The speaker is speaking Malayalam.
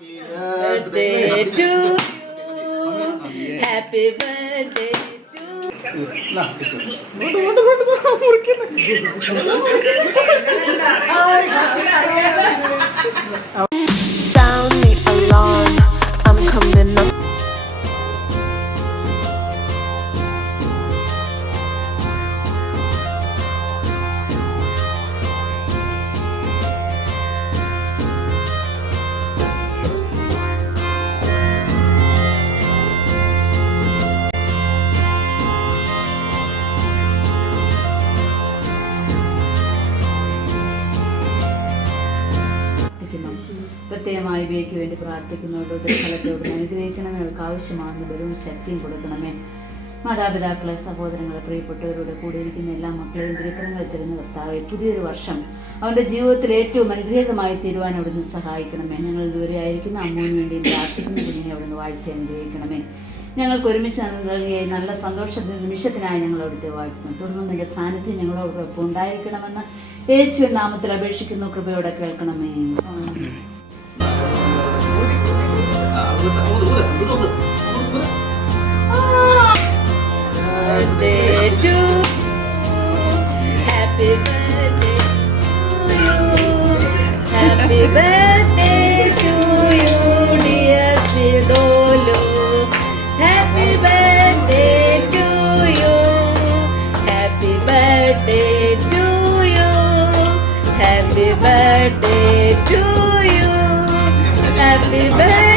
birthday to you. Happy birthday to Sound the alarm, I'm coming up. പ്രത്യേകമായി ഇവയ്ക്ക് വേണ്ടി പ്രാർത്ഥിക്കുന്നുണ്ട്. ദുർഫലത്തോട് അനുഗ്രഹിക്കണമേ. അവർക്ക് ആവശ്യമാകുന്ന ബലവും ശക്തിയും കൊടുക്കണമേ. മാതാപിതാക്കളെ, സഹോദരങ്ങളെ, പ്രിയപ്പെട്ടവരോട് കൂടിയിരിക്കുന്ന എല്ലാ മക്കളെയും ദുരിതങ്ങൾ തരുന്ന കർത്താവേ, പുതിയൊരു വർഷം അവൻ്റെ ജീവിതത്തിൽ ഏറ്റവും അനുഗ്രഹീതമായി തീരുവാൻ അവിടുന്ന് സഹായിക്കണമേ. ഞങ്ങൾ ദൂരെ ആയിരിക്കുന്ന അമ്മൂന് വേണ്ടി പ്രാർത്ഥിക്കുന്ന കുഞ്ഞിനെ അവിടുന്ന് വാഴ്ത്തി അനുഗ്രഹിക്കണമേ. ഞങ്ങൾക്ക് ഒരുമിച്ച് നൽകിയ നല്ല സന്തോഷത്തിന് നിമിഷത്തിനായി ഞങ്ങൾ അവിടുത്തെ വാഴ്ത്തുന്നു. തുടർന്ന് നിന്റെ സാന്നിധ്യം ഞങ്ങളോടൊപ്പം ഉണ്ടായിരിക്കണമെന്ന് യേശുവിൻ നാമത്തിൽ അപേക്ഷിക്കുന്നു. കൃപയോടെ കേൾക്കണമേ. Birthday to you. Happy birthday to you. Happy birthday to you, dear Sidolo. Happy birthday to you. Happy birthday to you. Happy birthday to you. Happy birthday.